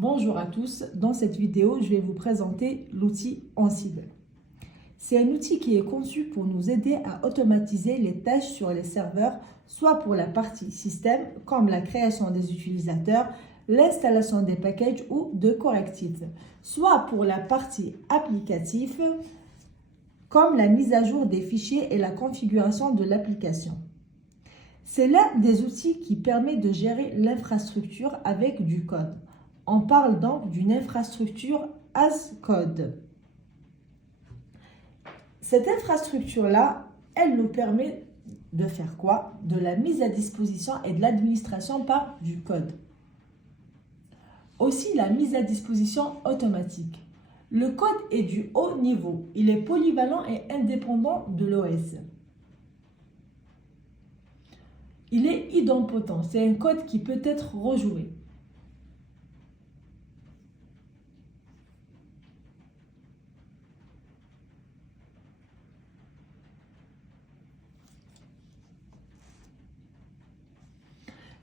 Bonjour à tous, dans cette vidéo, je vais vous présenter l'outil Ansible. C'est un outil qui est conçu pour nous aider à automatiser les tâches sur les serveurs, soit pour la partie système, comme la création des utilisateurs, l'installation des packages ou de correctifs, soit pour la partie applicative, comme la mise à jour des fichiers et la configuration de l'application. C'est l'un des outils qui permet de gérer l'infrastructure avec du code. On parle donc d'une infrastructure as code. Cette infrastructure-là, elle nous permet de faire quoi? De la mise à disposition et de l'administration par du code. Aussi la mise à disposition automatique. Le code est du haut niveau. Il est polyvalent et indépendant de l'OS. Il est idempotent. C'est un code qui peut être rejoué.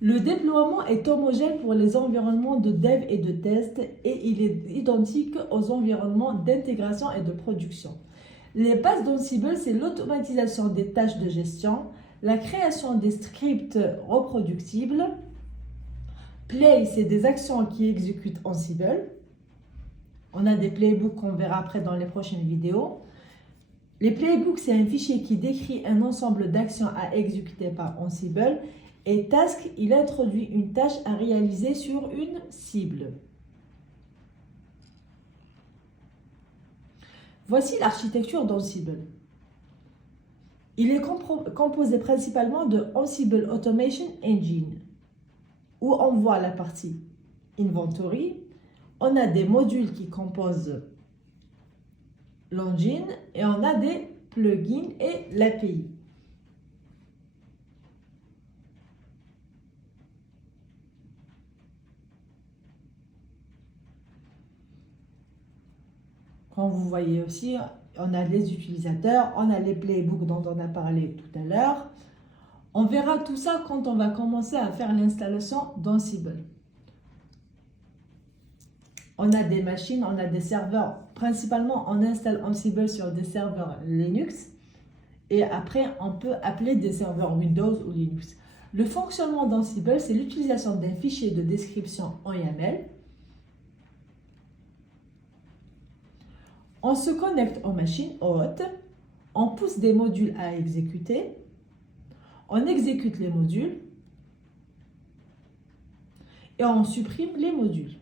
Le déploiement est homogène pour les environnements de dev et de test et il est identique aux environnements d'intégration et de production. Les bases d'Ansible, c'est l'automatisation des tâches de gestion, la création des scripts reproductibles. Play, c'est des actions qui exécutent Ansible. On a des playbooks qu'on verra après dans les prochaines vidéos. Les playbooks, c'est un fichier qui décrit un ensemble d'actions à exécuter par Ansible. Et task, il introduit une tâche à réaliser sur une cible. Voici l'architecture d'Ansible. Il est composé principalement de Ansible Automation Engine, où on voit la partie Inventory. On a des modules qui composent l'engine et on a des plugins et l'API. Comme vous voyez aussi, on a les utilisateurs, on a les playbooks dont on a parlé tout à l'heure. On verra tout ça quand on va commencer à faire l'installation d'Ansible. On a des machines, on a des serveurs. Principalement, on installe Ansible sur des serveurs Linux. Et après, on peut appeler des serveurs Windows ou Linux. Le fonctionnement d'Ansible, c'est l'utilisation d'un fichier de description en YAML. On se connecte aux machines hôtes, on pousse des modules à exécuter, on exécute les modules et on supprime les modules.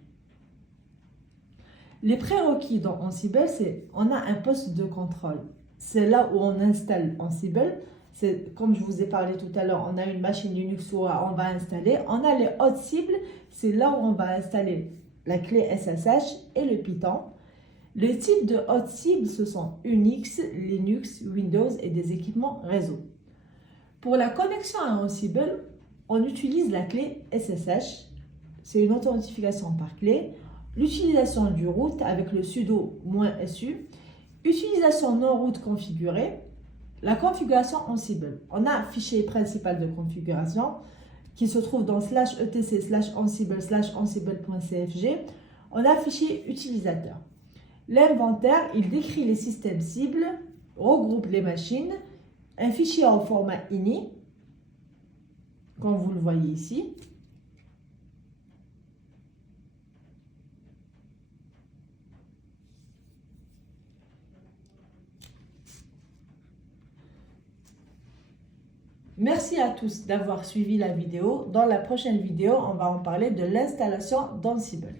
Les prérequis dans Ansible, c'est on a un poste de contrôle. C'est là où on installe Ansible. C'est comme je vous ai parlé tout à l'heure, on a une machine Linux où on va installer. On a les hôtes cibles, c'est là où on va installer la clé SSH et le Python. Les types de hôtes cibles, ce sont Unix, Linux, Windows et des équipements réseau. Pour la connexion à Ansible, on utilise la clé SSH. C'est une authentification par clé. L'utilisation du root avec le sudo -su. Utilisation non root configurée. La configuration Ansible. On a un fichier principal de configuration qui se trouve dans /etc/ansible/ansible.cfg. On a un fichier utilisateur. L'inventaire, il décrit les systèmes cibles, regroupe les machines, un fichier en format ini, comme vous le voyez ici. Merci à tous d'avoir suivi la vidéo. Dans la prochaine vidéo, on va en parler de l'installation d'Ansible.